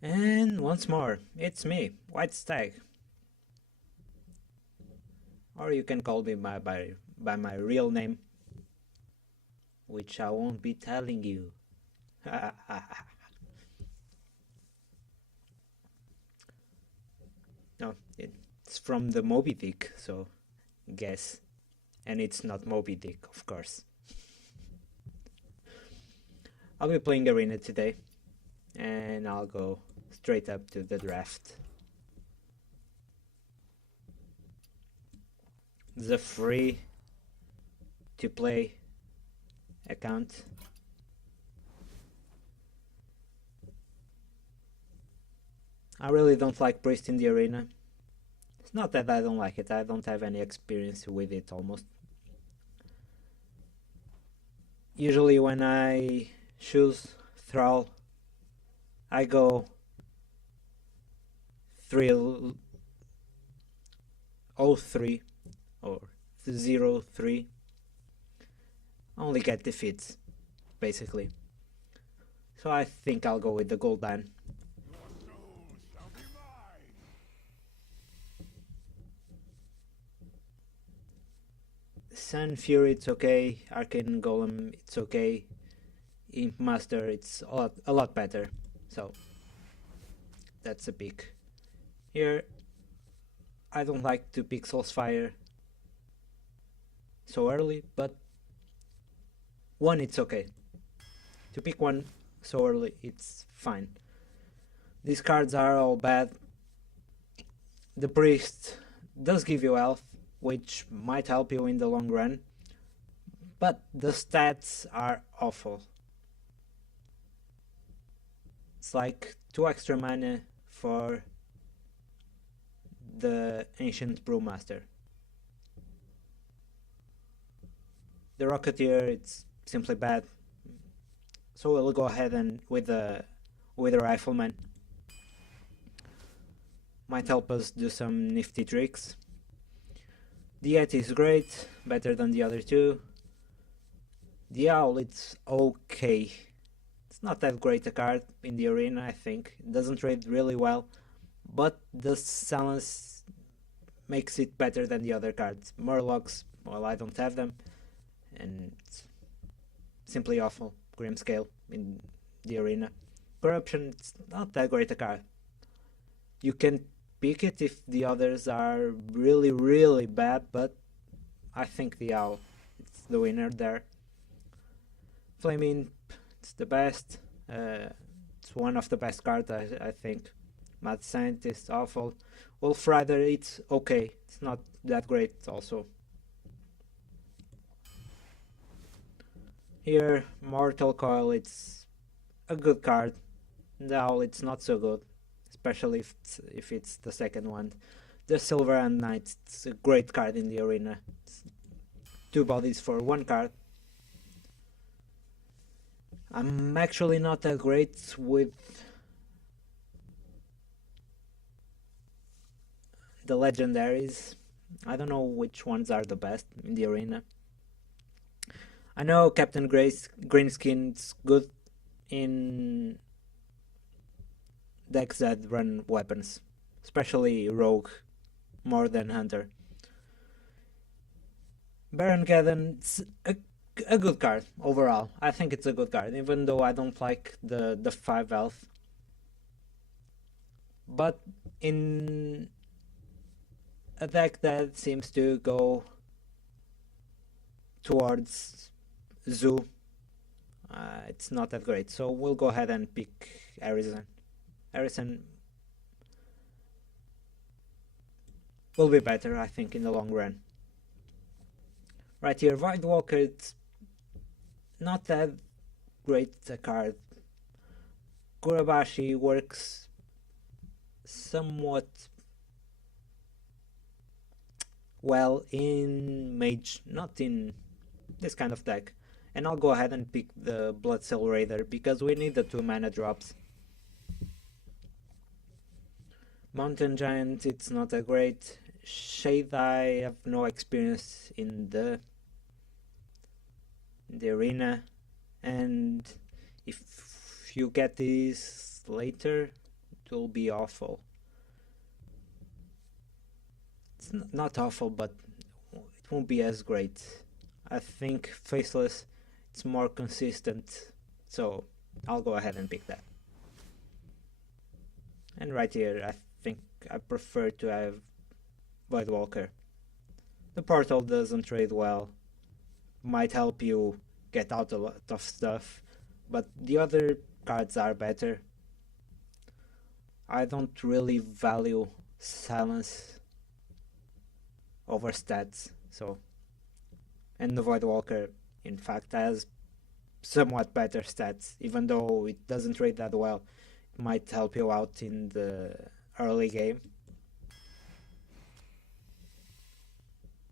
And once more, it's me, White-Stagg. Or you can call me by my real name, which I won't be telling you. No, it's from the Moby Dick, so guess. And it's not Moby Dick, of course. I'll be playing Arena today, and I'll go straight up to the draft. The free to play account. I really don't like Priest in the Arena. It's not that I don't like it, I don't have any experience with it almost. Usually when I choose Thrall, I go 3 03 or 03. Only get defeats, basically. So I think I'll go with the Gul'dan. Sun Fury, it's okay. Arcane Golem, it's okay. Imp Master, it's a lot better. So that's a pick. Here, I don't like to pick Soulsfire so early, but one, it's okay. To pick one so early, it's fine. These cards are all bad. The Priest does give you health, which might help you in the long run, but the stats are awful. It's like 2 extra mana for the Ancient Brewmaster. The Rocketeer, it's simply bad, so we'll go ahead and with the Rifleman. Might help us do some nifty tricks. The Yeti is great, better than the other two. The Owl, it's okay. It's not that great a card in the arena, I think. It doesn't trade really well, but the silence makes it better than the other cards. Murlocs, well, I don't have them, and it's simply awful. Grimscale in the arena. Corruption, it's not that great a card. You can pick it if the others are really, really bad, but I think the Owl, it's the winner there. Flaming, it's the best. It's one of the best cards, I think. Mad Scientist, awful. Wolf Rider, it's okay. It's not that great, also. Here, Mortal Coil, it's a good card. The Owl, it's not so good, especially if it's the second one. The Silver and Knight, it's a great card in the arena. It's 2 bodies for 1 card. I'm actually not that great with the legendaries. I don't know which ones are the best in the arena. I know Captain Greenskin's good in decks that run weapons, especially Rogue, more than Hunter. Baron Geddon's a good card overall. I think it's a good card, even though I don't like the 5 health. But in a deck that seems to go towards Zoo, it's not that great. So we'll go ahead and pick Harrison. Harrison will be better, I think, in the long run. Right here, Voidwalker, it's not that great a card. Kurabashi works somewhat well in Mage, not in this kind of deck. And I'll go ahead and pick the Bloodsail Raider because we need the 2 mana drops. Mountain Giant, it's not a great. Shade, I have no experience in the arena, and if you get these later, will be awful. It's not awful, but it won't be as great. I think Faceless, it's more consistent, so I'll go ahead and pick that. And right here, I think I prefer to have Voidwalker. The portal doesn't trade well, might help you get out a lot of stuff, but the other cards are better. I don't really value silence over stats, so. And the Voidwalker, in fact, has somewhat better stats, even though it doesn't trade that well. It might help you out in the early game,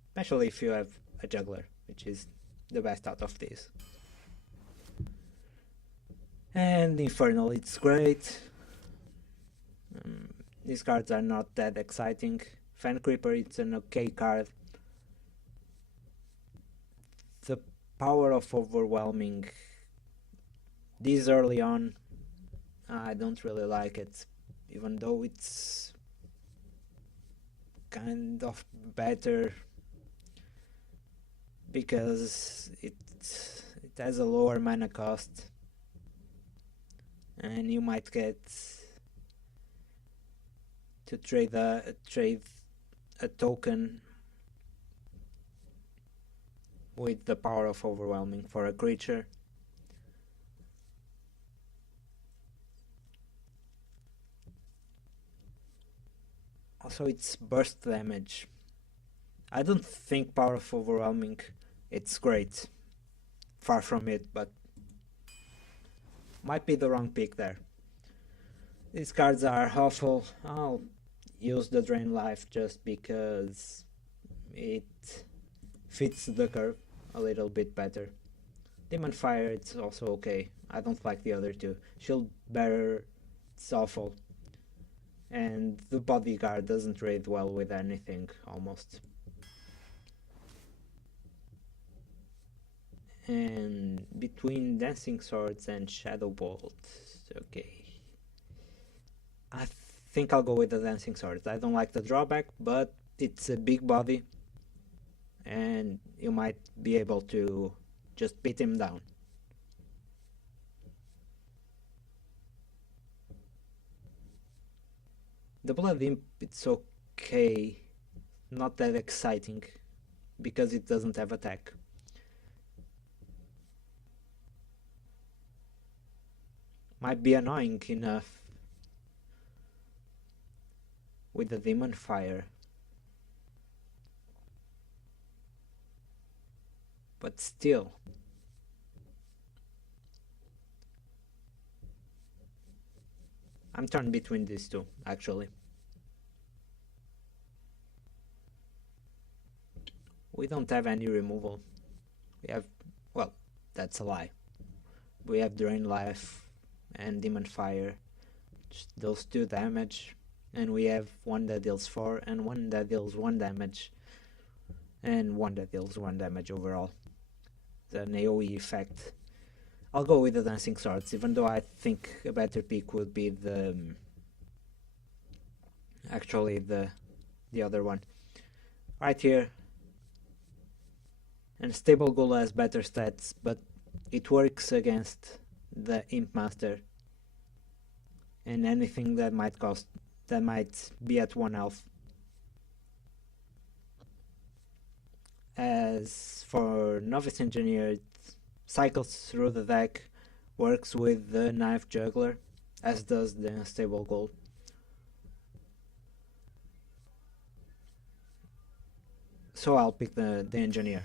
especially if you have a juggler, which is the best out of these. And Infernal, it's great. These cards are not that exciting. Fan Creeper, it's an okay card. The power of Overwhelming, this early on, I don't really like it, even though it's kind of better because it has a lower mana cost, and you might get to trade a token with the power of Overwhelming for a creature. Also, it's burst damage. I don't think power of Overwhelming it's great. Far from it, but might be the wrong pick there. These cards are awful. I'll use the Drain Life just because it fits the curve a little bit better. Demon Fire, it's also okay. I don't like the other two. Shield Bearer, it's awful. And the Bodyguard doesn't trade well with anything, almost. And between Dancing Swords and Shadow Bolt, okay. I think I'll go with the Dancing Swords. I don't like the drawback, but it's a big body, and you might be able to just beat him down. The Blood Imp, it's okay, not that exciting, because it doesn't have attack. Might be annoying enough with the Demon Fire, but still. I'm torn between these two, actually. We don't have any removal. We have, well, that's a lie. We have Drain Life and Demon Fire, just those 2 damage, and we have one that deals 4 and one that deals 1 damage, and one that deals 1 damage overall. The AoE effect. I'll go with the Dancing Swords, even though I think a better pick would be the actually the other one right here. And Stable Ghoul has better stats, but it works against the Imp Master and anything that might be at 1 health. As for Novice Engineer, it cycles through the deck, works with the Knife Juggler, as does the Unstable Ghoul. So I'll pick the Engineer.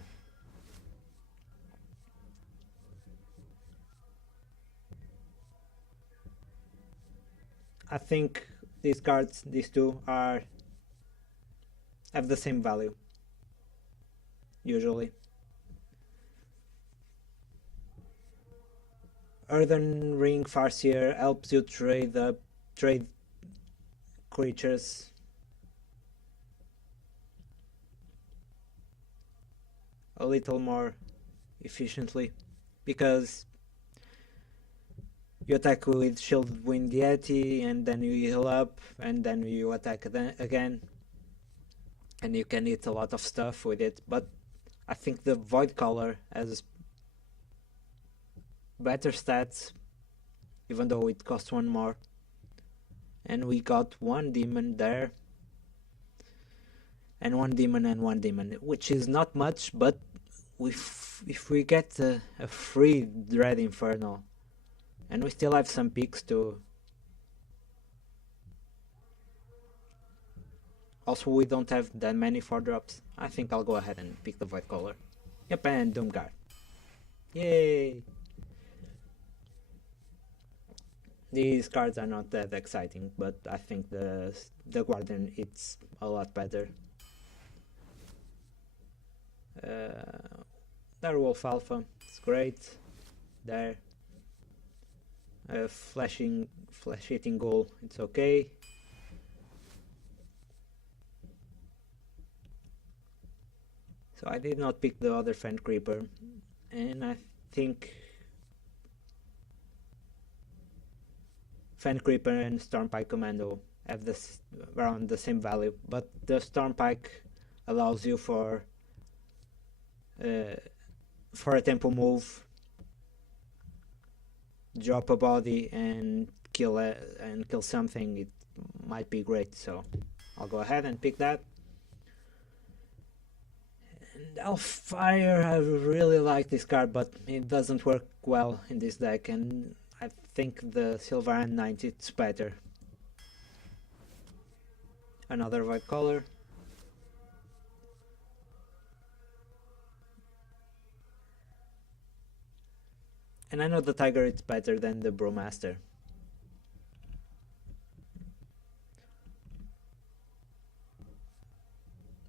I think these cards, these two, have the same value, usually. Earthen Ring Farseer helps you trade creatures a little more efficiently, because You attack with Shield Wind Yeti, and then you heal up, and then you attack again. And you can hit a lot of stuff with it, but I think the Void Color has better stats, even though it costs one more. And we got one demon there, and one demon, which is not much, but if we get a free Dread Inferno, and we still have some picks too. Also, we don't have that many 4-drops. I think I'll go ahead and pick the Void Color. Yep, and Doomguard. Yay! These cards are not that exciting, but I think the Guardian, it's a lot better. Direwolf Alpha, it's great. There. Flesh-eating Ghoul, it's okay. So I did not pick the other Fen Creeper, and I think Fen Creeper and Stormpike Commando have around the same value, but the Stormpike allows you for a tempo move, drop a body and kill something. It might be great, so I'll go ahead and pick that. And Hellfire, I really like this card, but it doesn't work well in this deck, and I think the Sylvan Knight it's better. Another Void Color. And I know the Tiger it's better than the Brewmaster.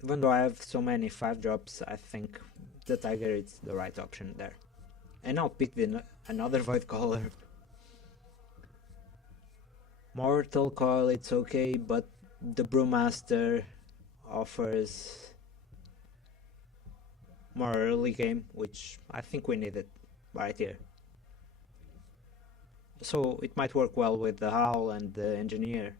Even though I have so many 5-drops, I think the Tiger is the right option there. And I'll pick another Void Color. Mortal Coil, it's okay, but the Brewmaster offers more early game, which I think we need it right here. So it might work well with the Howl and the Engineer.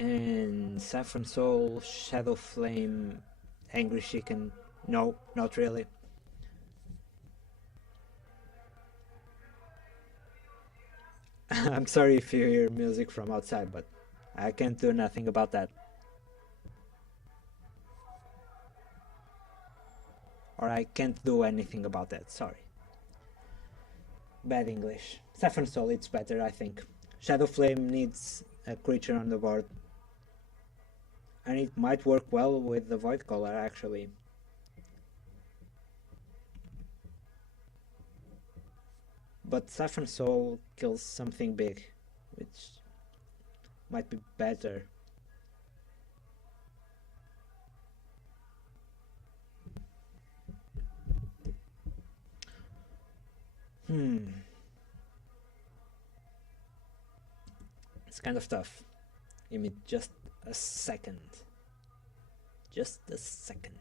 And Saffron Soul, Shadow Flame, Angry Chicken, no, not really. I'm sorry if you hear music from outside, but I can't do nothing about that. Or I can't do anything about that, sorry. Bad English. Saffron Soul, it's better, I think. Shadow Flame needs a creature on the board. And it might work well with the Void Color, actually. But Saffron Soul kills something big, which might be better. It's kind of tough. Give me just a second. Just a second.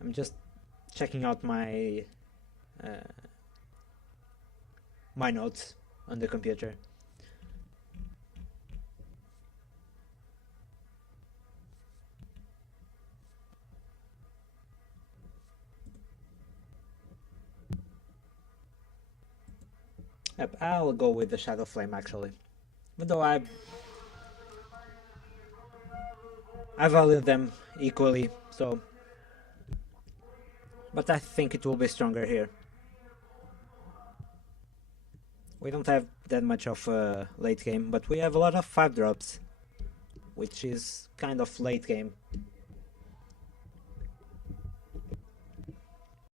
I'm just checking out my my notes on the computer. Yep, I'll go with the Shadow Flame actually. Even though I value them equally, so but I think it will be stronger here. We don't have that much of a late game, but we have a lot of 5-drops, which is kind of late game.